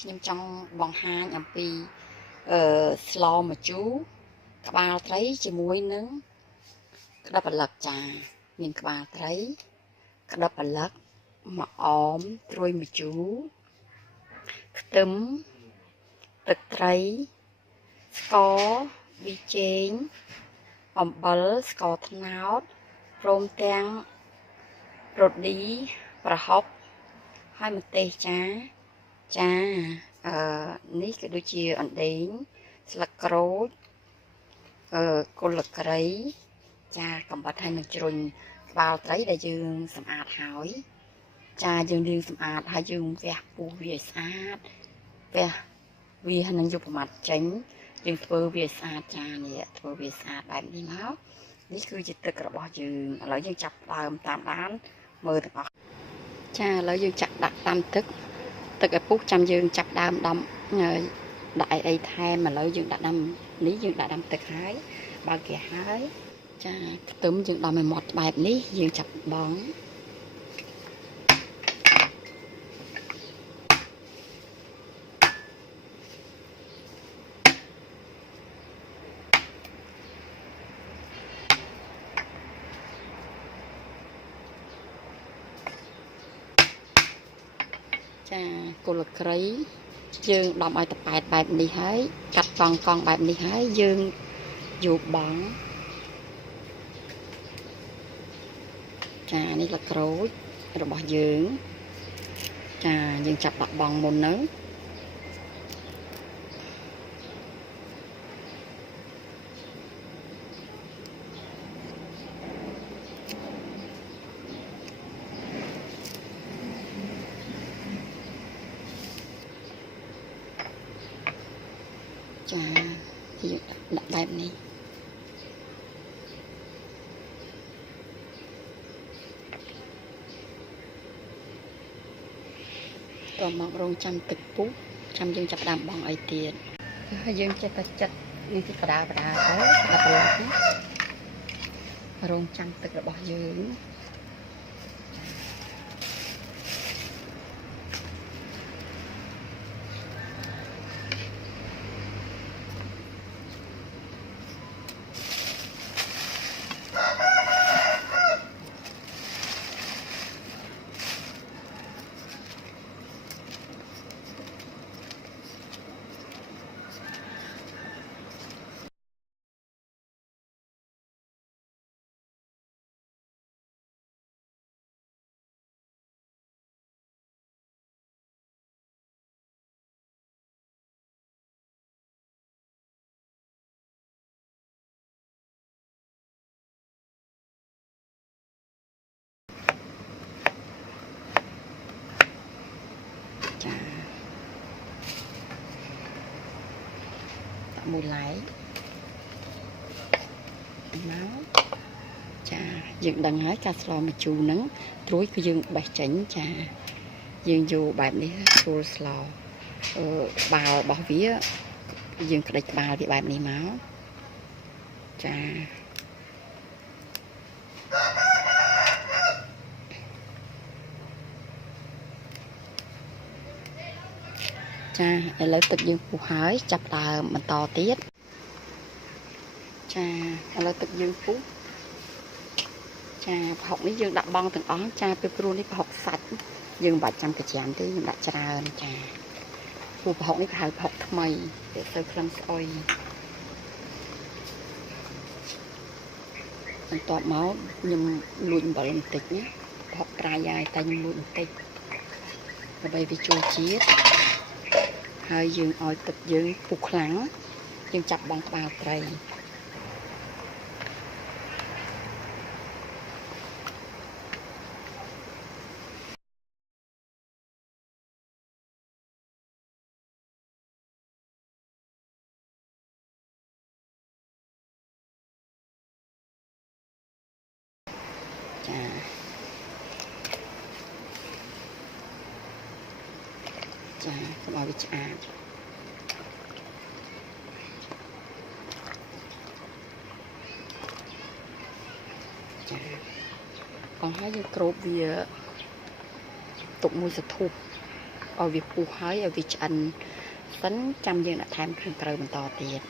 ខ្ញុំចង់បង្ហាញអំពីស្លម្ជូរក្បាលត្រីជាមួយនឹងក្តាប់អាឡឹកចាមានក្បាលត្រីក្តាប់អាឡឹកម្អមត្រួយម្ជូរខ្ទឹមទឹកត្រីស្ករប៊ីចេងអំបិលស្ករត្នោតព្រមទាំងរ៉ូឌីប្រហុកហើយម្ទេសចានេះក៏ដូចជាអណ្ដែងស្លឹកក្រូចគល់ស្លឹកគ្រៃចាកំបិតហើយនឹងជ្រុញក្បាលត្រីដែលយើងសម្អាតហើយចាយើងលាងសម្អាតហើយយើងវះពុះវាឲ្យស្អាតវះវានឹងយកប្រមាត់ចេញយើងធ្វើវាស្អាតចានេះធ្វើវាស្អាតបែបនេះមកនេះគឺជាទឹករបស់យើងឥឡូវយើងចាប់ដើមតាមដានមើលទាំងអស់ចាឥឡូវយើងចាក់ដាក់តាមទឹកឲ្យពុះចាំយើងចាប់ដើមដំដាក់អីថែមឥឡូវយើងដាក់ដាំនេះយើងដាក់ដាំទឹកហើយបើគេហើយចាខ្ទឹមយើងដំឲ្យម៉ត់បែបនេះយើងចាប់បងចាគល់ស្លឹកគ្រៃយើងដំឲ្យតប៉ែតបែបនេះហើយកាត់កង់បែបនេះហើយយើងយកបងចានេះស្លឹកក្រូចរបស់យើងចាយើងចាប់ដាក់បងមុនទៅចាយើងដាក់បែបនេះតមករងចាំទឹកពុះចាំយើងចាប់ដើមបងអីទៀតហើយយើងចេះតែចិត្តនេះទីបដាទៅដាក់ប្រឡាក់រងចាំទឹករបស់យើងចាមួយឡែកមកចាយើងដឹងហើយការស្លម្ជូរហ្នឹងត្រួយគឺយើងបេះចេញចាយើងយកបែបនេះស្រួលស្លក្បាលរបស់វាយើងក្តិចក្បាលវាបែបនេះមកចាចាឥឡូវទឹកយើងពុះហើយចាប់ដើមបន្តទៀតចាឥឡូវទឹកយើងពុះចាប្រហុកនេះយើងដាក់បងទាំងអស់ចាពេលព្រោះនេះប្រហុកសាច់យើងមិនបាច់ចាំកញ្ចាំទេយើងដាក់ច្រើនចាព្រោះប្រហុកនេះគេហៅប្រហុកថ្មីវាទៅក្លិនស្អុយបន្ទាប់មកខ្ញុំលួចអំបិលបន្តិចណាប្រហុកក្រាយហើយតែខ្ញុំលួចបន្តិចដើម្បីវាចូលជាតិហើយយើងឲ្យទឹកយើងពុះខ្លាំងយើងចាប់បងក្បាលត្រីចាចាកុំឲ្យវាឆ្អាបចាcòn ហើយយើងគ្របវាទុកមួយសធុប ឲ្យវាពុះហើយឲ្យវាឆ្អិនសិនចាំយើងដាក់ថែមគ្រឿងក្រៅបន្តទៀត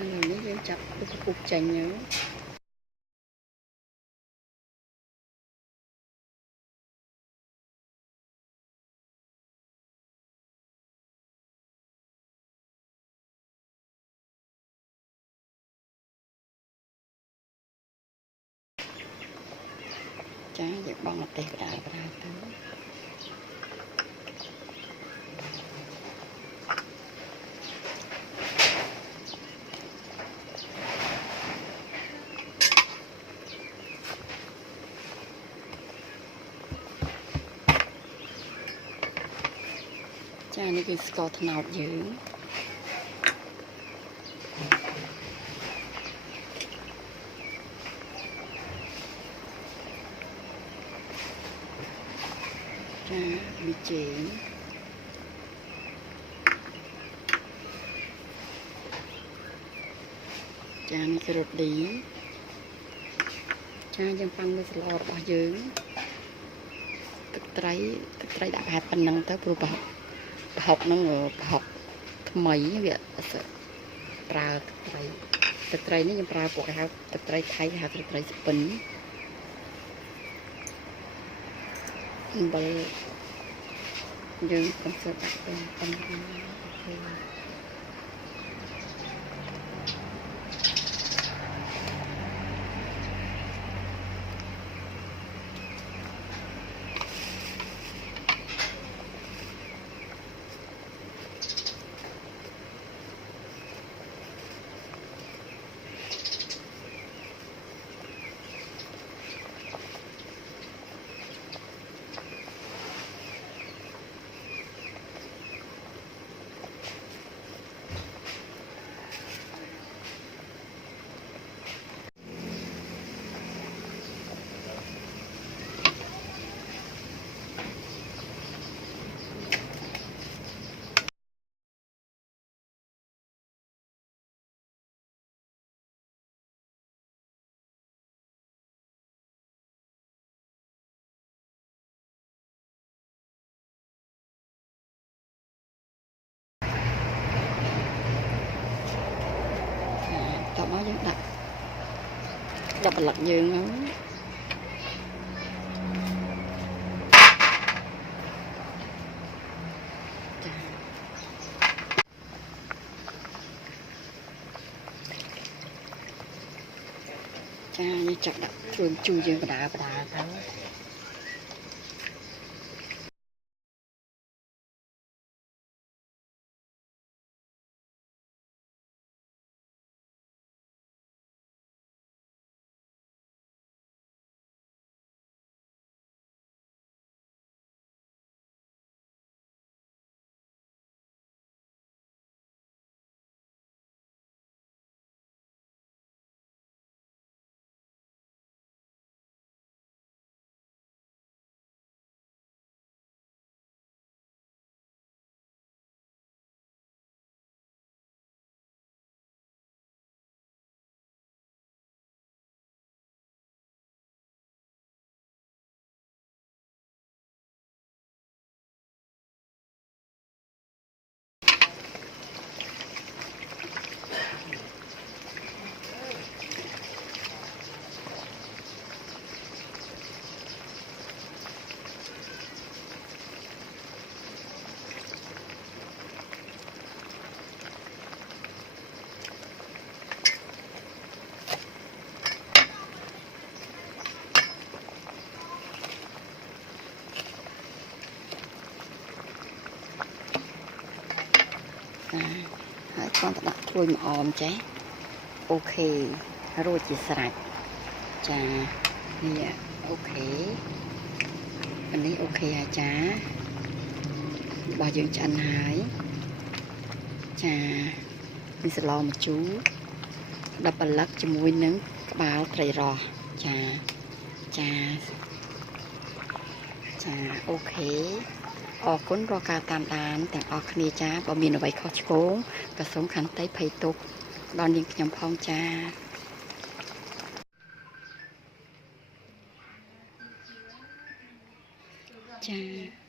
ឥឡូវនេះយើងចាប់ពុះចេញហើយចាយើងបង់ម្ទេសបដាទៅចានេះគឺស្ករត្នោតយើងចាប៊ីចេងចានេះគឺរ៉ូឌីចាយើងប៉ាំងលើស្លរបស់យើងទឹកត្រីដាក់ប្រហែលប៉ុណ្ណឹងទៅព្រោះប្រហុកហ្នឹងប្រហុកថ្មីវាប្រើទឹកត្រីនេះខ្ញុំប្រើពួកគេហៅទឹកត្រីថៃហៅទឹកត្រីស្ពិនអំបិលយើងកំសត់ដាក់ទៅប៉ុណ្ណឹងអូខេតោះមកយើងដាក់ប្លុកយើងហ្នឹងចាយើងចាប់ដាក់ធ្វើជូរយើងបដាទៅហើយគ្រាន់តែដាក់ត្រួយម្អមចេះអូខេរួចជាស្រេចចានេះអូខេនេះអូខេហើយចារបស់យើងឆ្អិនហើយចានេះស្លម្ជូរ10ប្លឹកជាមួយនឹងក្បាលត្រីរ៉ស់ចាអូខេអរគុណរាល់ការតាមដានទាំងអស់គ្នាចាបើមានអ្វីខុសឆ្គងក៏សូមខន្តីភ័យទោស ដល់នាងខ្ញុំផងចាចា